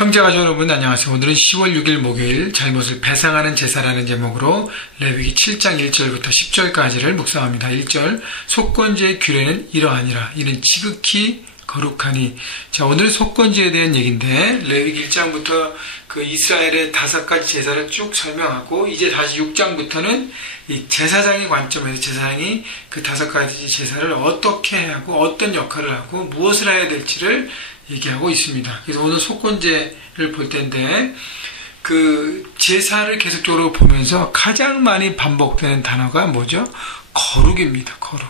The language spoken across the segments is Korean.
형제가족 여러분 안녕하세요. 오늘은 10월 6일 목요일 잘못을 배상하는 제사라는 제목으로 레위기 7장 1절부터 10절까지를 묵상합니다. 1절 속건제의 규례는 이러하니라. 이는 지극히 거룩하니. 자, 오늘은 속건제에 대한 얘기인데 레위기 1장부터 그 이스라엘의 5가지 제사를 쭉 설명하고 이제 다시 6장부터는 이 제사장의 관점에서 제사장이 그 5가지 제사를 어떻게 해야 하고 어떤 역할을 하고 무엇을 해야 될지를 얘기하고 있습니다. 그래서 오늘 속건제를 볼 텐데 그 제사를 계속적으로 보면서 가장 많이 반복되는 단어가 뭐죠? 거룩입니다. 거룩.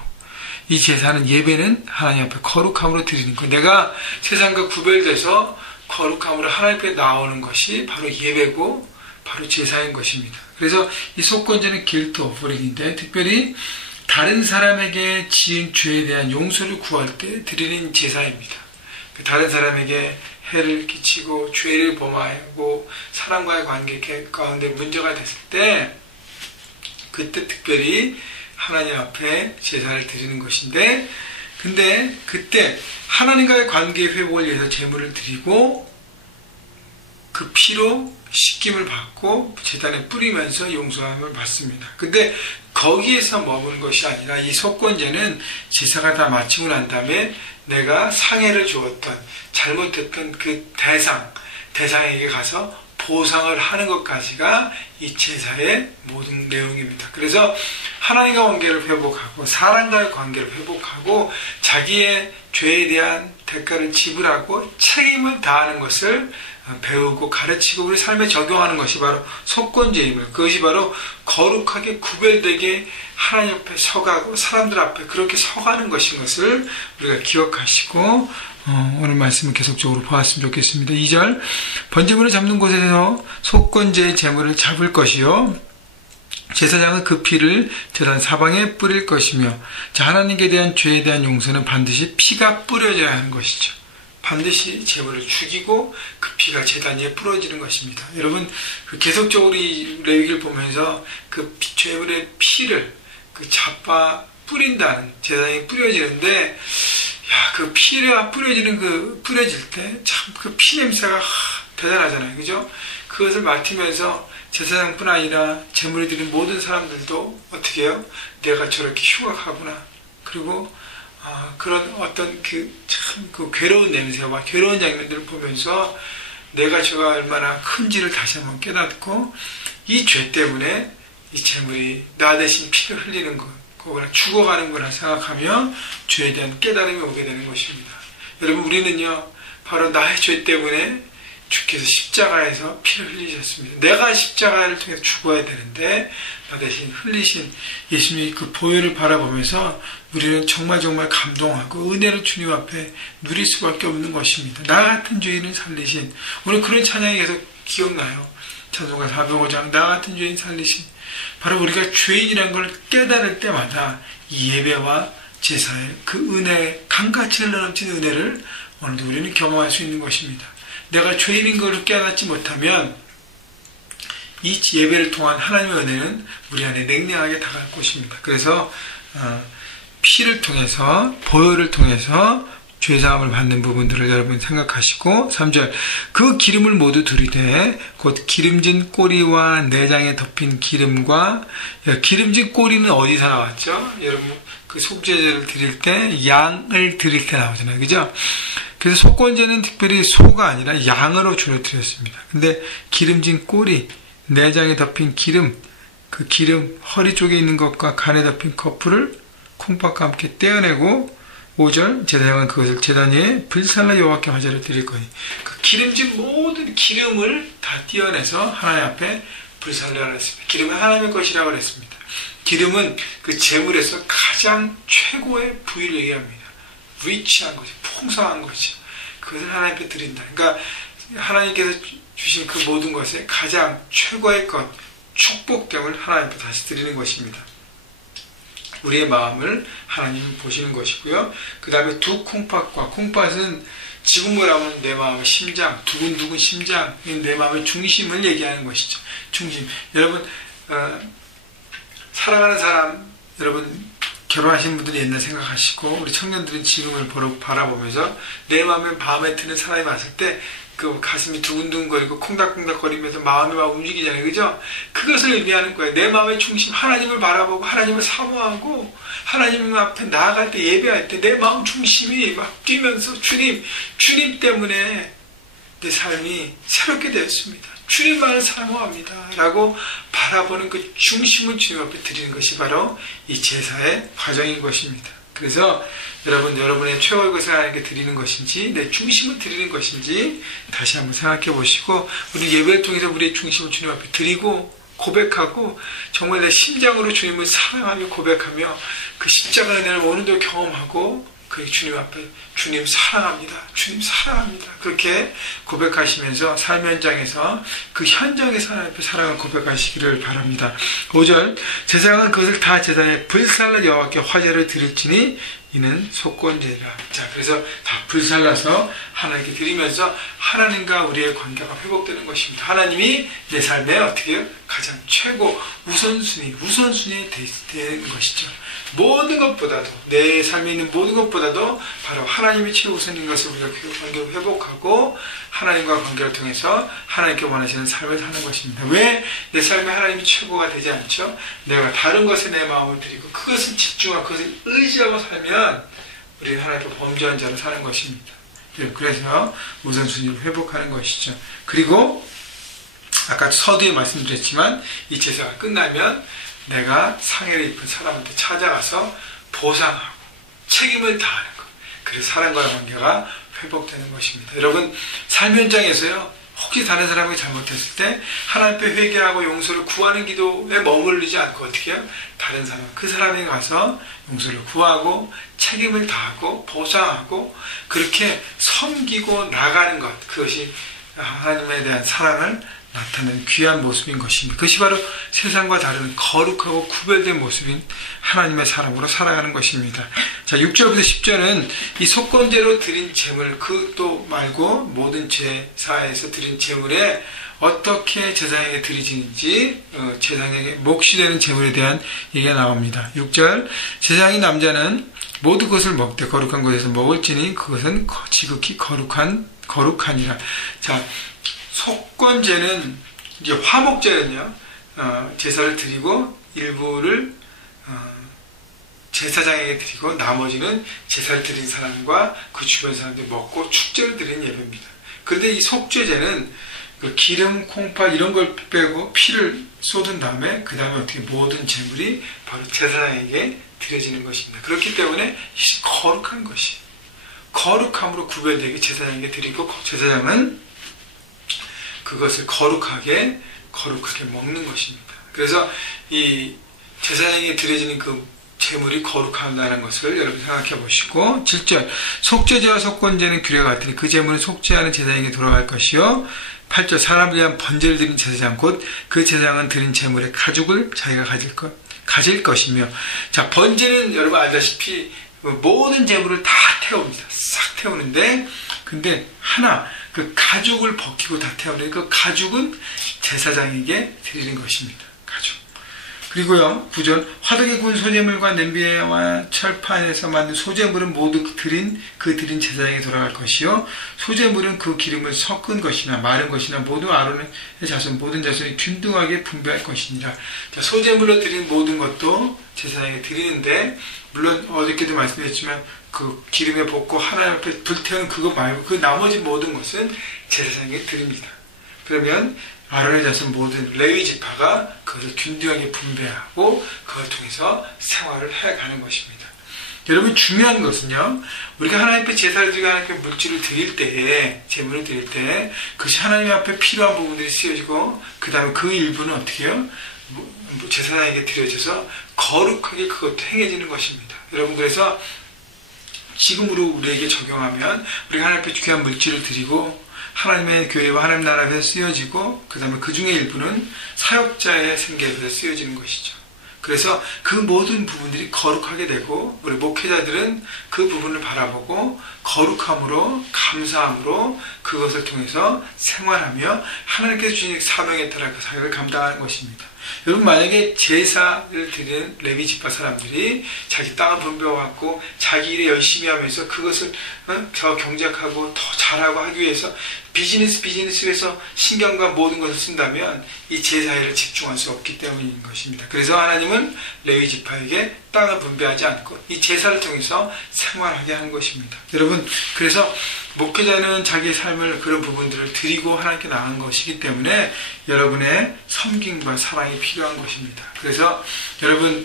이 제사는 예배는 하나님 앞에 거룩함으로 드리는 거. 내가 세상과 구별돼서 거룩함으로 하나님 앞에 나오는 것이 바로 예배고 바로 제사인 것입니다. 그래서 이 속건제는 guilt offering인데 특별히 다른 사람에게 지은 죄에 대한 용서를 구할 때 드리는 제사입니다. 다른 사람에게 해를 끼치고 죄를 범하고 사람과의 관계 가운데 문제가 됐을 때 그때 특별히 하나님 앞에 제사를 드리는 것인데 근데 그때 하나님과의 관계 회복을 위해서 제물을 드리고 그 피로 씻김을 받고 제단에 뿌리면서 용서함을 받습니다. 근데 거기에서 머무는 것이 아니라 이 속건제는 제사가 다 마치고 난 다음에 내가 상해를 주었던 잘못했던 그 대상에게 가서 보상을 하는 것까지가 이 제사의 모든 내용입니다. 그래서 하나님과 관계를 회복하고 사람과의 관계를 회복하고 자기의 죄에 대한 대가를 지불하고 책임을 다하는 것을 배우고 가르치고 우리 삶에 적용하는 것이 바로 속건제임을, 그것이 바로 거룩하게 구별되게 하나님 앞에 서가고 사람들 앞에 그렇게 서가는 것인 것을 우리가 기억하시고 오늘 말씀을 계속적으로 보았으면 좋겠습니다. 2절 번제물을 잡는 곳에서 속건제의 제물을 잡을 것이요 제사장은 그 피를 제단 사방에 뿌릴 것이며 자, 하나님께 대한 죄에 대한 용서는 반드시 피가 뿌려져야 하는 것이죠. 반드시 제물을 죽이고 그 피가 제단 위에 뿌려지는 것입니다. 여러분 계속적으로 이 레위기를 보면서 그 제물의 피를 그 잡아 뿌린다는 제단에 뿌려지는데 그 피가 뿌려질 때 참 그 피 냄새가 대단하잖아요. 그죠? 그것을 맡으면서 제사장뿐 아니라 제물을 드린 모든 사람들도 어떻게 해요? 내가 저렇게 흉악하구나. 그리고 그런 어떤 그 괴로운 냄새와 괴로운 장면들을 보면서 내가 저가 얼마나 큰지를 다시 한번 깨닫고 이 죄 때문에 이 제물이 나 대신 피를 흘리는 거구나 죽어가는 거라 생각하며 죄에 대한 깨달음이 오게 되는 것입니다. 여러분 우리는요 바로 나의 죄 때문에 주께서 십자가에서 피를 흘리셨습니다. 내가 십자가를 통해서 죽어야 되는데 나 대신 흘리신 예수님의 그 보혈을 바라보면서 우리는 정말 감동하고 은혜를 주님 앞에 누릴 수밖에 없는 것입니다. 나 같은 죄인을 살리신 오늘 그런 찬양이 계속 기억나요. 찬송가 405장 나 같은 죄인 살리신 바로 우리가 죄인이라는 걸 깨달을 때마다 이 예배와 제사의 그 은혜 강같이 흘러넘치는 은혜를 오늘도 우리는 경험할 수 있는 것입니다. 내가 죄인인 것을 깨닫지 못하면 이 예배를 통한 하나님의 은혜는 우리 안에 냉랭하게 다가갈 것입니다. 그래서 피를 통해서 보혈을 통해서 죄사함을 받는 부분들을 여러분 생각하시고 3절 그 기름을 모두 두리되 곧 기름진 꼬리와 내장에 덮인 기름과 기름진 꼬리는 어디서 나왔죠? 여러분 그 속죄제를 드릴 때 양을 드릴 때 나오잖아요. 그죠? 그래서 속건제는 특별히 소가 아니라 양으로 주로 드렸습니다. 근데 기름진 꼬리, 내장에 덮인 기름, 그 기름 허리 쪽에 있는 것과 간에 덮인 거풀을 콩팥과 함께 떼어내고 5절 제사장은 그것을 제단 위에 불살라 여호와께 화제를 드릴 거니 그 기름진 모든 기름을 다 떼어내서 하나님 앞에 불살라라 했습니다. 기름은 하나님의 것이라고 했습니다. 기름은 그 제물에서 가장 최고의 부위를 얘기합니다. 리치한 것이 풍성한 것이 그것을 하나님 앞에 드린다. 그러니까 하나님께서 주신 그 모든 것에 가장 최고의 것 축복됨을 하나님 앞에 다시 드리는 것입니다. 우리의 마음을 하나님이 보시는 것이고요. 그 다음에 두 콩팥과 콩팥은 지금 뭐라면 내 마음의 심장, 두근두근 심장, 내 마음의 중심을 얘기하는 것이죠. 중심. 여러분 사랑하는 사람 여러분 결혼하신 분들이 옛날 생각하시고 우리 청년들은 지금을 바라보면서 내 마음에 드는 사람이 왔을 때 그 가슴이 두근두근거리고 콩닥콩닥거리면서 마음이 막 움직이잖아요. 그죠? 그것을 의미하는 거예요. 내 마음의 중심, 하나님을 바라보고 하나님을 사모하고 하나님 앞에 나아갈 때, 예배할 때 내 마음 중심이 막 뛰면서 주님 때문에 내 삶이 새롭게 되었습니다. 주님만을 사모합니다. 라고 바라보는 그 중심을 주님 앞에 드리는 것이 바로 이 제사의 과정인 것입니다. 그래서 여러분의 최고의 것을 하나님께 드리는 것인지, 내 중심을 드리는 것인지 다시 한번 생각해 보시고, 우리 예배를 통해서 우리의 중심을 주님 앞에 드리고 고백하고, 정말 내 심장으로 주님을 사랑하며 고백하며 그 십자가 은혜를 오늘도 경험하고, 그 주님 앞에 주님 사랑합니다. 주님 사랑합니다. 그렇게 고백하시면서 삶 현장에서 그 현장에서 하나님 앞에 사랑을 고백하시기를 바랍니다. 5절, 제사장은 그것을 다 제단에 불살라 여호와께 화제를 드릴지니 이는 속건제라. 자, 그래서 다 불살라서 하나님께 드리면서 하나님과 우리의 관계가 회복되는 것입니다. 하나님이 내 삶에 어떻게 해요? 가장 최고 우선순위에 되는 것이죠. 모든 것보다도, 내 삶에 있는 모든 것보다도 바로 하나님이 최우선인 것을 우리가 관계를 회복하고 하나님과 관계를 통해서 하나님께 원하시는 삶을 사는 것입니다. 왜 내 삶에 하나님이 최고가 되지 않죠? 내가 다른 것에 내 마음을 드리고 그것을 집중하고 그것을 의지하고 살면 우리는 하나님께 범죄한 자로 사는 것입니다. 그래서 우선순위를 회복하는 것이죠. 그리고 아까 서두에 말씀드렸지만 이 제사가 끝나면 내가 상해를 입은 사람한테 찾아가서 보상하고 책임을 다하는 것. 그래서 사람과의 관계가 회복되는 것입니다. 여러분, 삶 현장에서요, 혹시 다른 사람이 잘못했을 때 하나님 앞에 회개하고 용서를 구하는 기도에 머물르지 않고 어떻게 해요? 다른 사람, 그 사람에게 가서 용서를 구하고 책임을 다하고 보상하고 그렇게 섬기고 나가는 것, 그것이 하나님에 대한 사랑을 나타내는 귀한 모습인 것입니다. 그것이 바로 세상과 다른 거룩하고 구별된 모습인 하나님의 사람으로 살아가는 것입니다. 자, 6절부터 10절은 이 속건제로 드린 제물, 그것도 말고 모든 제사에서 드린 제물에 어떻게 제사장에게 드리지는지, 제사장에게 몫이 되는 제물에 대한 얘기가 나옵니다. 6절, 제사장이 남자는 모두 그것을 먹되 거룩한 곳에서 먹을지니 그것은 지극히 거룩하니라. 자, 속건제는 이제 화목제는요, 제사를 드리고 일부를 제사장에게 드리고 나머지는 제사를 드린 사람과 그 주변 사람들이 먹고 축제를 드리는 예배입니다. 그런데 이 속죄제는 그 기름, 콩팥 이런 걸 빼고 피를 쏟은 다음에 그 다음에 어떻게 모든 제물이 바로 제사장에게 드려지는 것입니다. 그렇기 때문에 거룩한 것이 거룩함으로 구별되게 제사장에게 드리고 제사장은 그것을 거룩하게 먹는 것입니다. 그래서 이 제사장에게 드려지는 그 제물이 거룩하다는 것을 여러분 생각해 보시고, 7절, 속죄제와 속건제는 규례가 같으니 그 제물은 속죄하는 제사장에게 돌아갈 것이요. 8절, 사람을 위한 번제를 드린 제사장 곧 그 제사장은 드린 제물의 가죽을 자기가 가질 것이며, 자, 번제는 여러분 알다시피 모든 제물을 다 태웁니다. 싹 태우는데, 근데 하나 그 가죽을 벗기고 다 태우는 그 가죽은 제사장에게 드리는 것입니다. 가죽. 그리고요, 9절, 화덕에 구운 소재물과 냄비와 철판에서 만든 소재물은 모두 드린 제사장에게 돌아갈 것이요, 소재물은 그 기름을 섞은 것이나 마른 것이나 모두 아론의 자손 모든 자손이 균등하게 분배할 것이니라. 자, 소재물로 드린 모든 것도 제사장에게 드리는데, 물론 어저께도 말씀드렸지만 그 기름에 볶고 하나님 앞에 불태운 그거 말고 그 나머지 모든 것은 제사장에게 드립니다. 그러면 아론의 자손 모든 레위 지파가 그것을 균등하게 분배하고 그걸 통해서 생활을 해가는 것입니다. 여러분, 중요한 것은요, 우리가 하나님 앞에 제사를 드리고 하나님 앞에 물질을 드릴 때에, 제물을 드릴 때 그것이 하나님 앞에 필요한 부분들이 쓰여지고 그 다음에 그 일부는 어떻게 해요? 제사장에게 드려져서 거룩하게 그것도 행해지는 것입니다. 여러분, 그래서 지금으로 우리에게 적용하면 우리가 하나님 앞에 귀한 물질을 드리고 하나님의 교회와 하나님 나라에서 쓰여지고 그 다음에 그 중에 일부는 사역자의 생계에서 쓰여지는 것이죠. 그래서 그 모든 부분들이 거룩하게 되고 우리 목회자들은 그 부분을 바라보고 거룩함으로 감사함으로 그것을 통해서 생활하며 하나님께서 주신 사명에 따라 그 사역을 감당하는 것입니다. 여러분 만약에 제사를 드리는 레위 지파 사람들이 자기 땅을 분배해갖고 자기 일에 열심히 하면서 그것을 더 경작하고 더 잘하고 하기 위해서 비즈니스에서 신경과 모든 것을 쓴다면 이 제사일을 집중할 수 없기 때문인 것입니다. 그래서 하나님은 레위 지파에게 땅을 분배하지 않고 이 제사를 통해서 생활하게 하는 것입니다. 여러분, 그래서 목회자는 자기의 삶을 그런 부분들을 드리고 하나님께 나간 것이기 때문에 여러분의 섬김과 사랑이 필요한 것입니다. 그래서 여러분,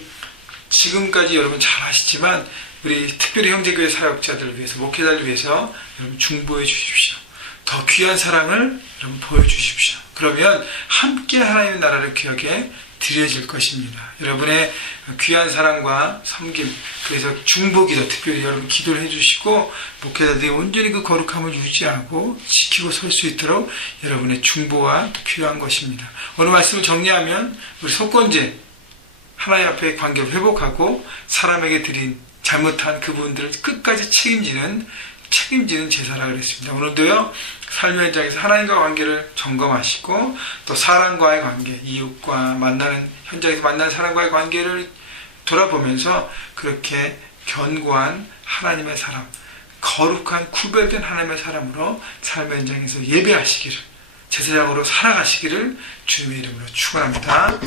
지금까지 여러분 잘 아시지만 우리 특별히 형제교회 사역자들을 위해서, 목회자를 위해서 여러분 중보해 주십시오. 더 귀한 사랑을 여러분 보여주십시오. 그러면 함께 하나님의 나라를 기억해 드려질 것입니다. 여러분의 귀한 사랑과 섬김, 그래서 중보기도 특별히 여러분 기도를 해주시고 목회자들이 온전히 그 거룩함을 유지하고 지키고 설 수 있도록 여러분의 중보가 필요한 것입니다. 오늘 말씀을 정리하면 우리 속건제, 하나님 앞에 관계를 회복하고 사람에게 드린 잘못한 그 부분들을 끝까지 책임지는 제사라 그랬습니다. 오늘도요, 삶의 현장에서 하나님과 관계를 점검하시고 또 사람과의 관계, 이웃과 현장에서 만나는 사람과의 관계를 돌아보면서 그렇게 견고한 하나님의 사람, 거룩한 구별된 하나님의 사람으로 삶의 현장에서 예배하시기를, 제사장으로 살아가시기를 주님의 이름으로 축원합니다.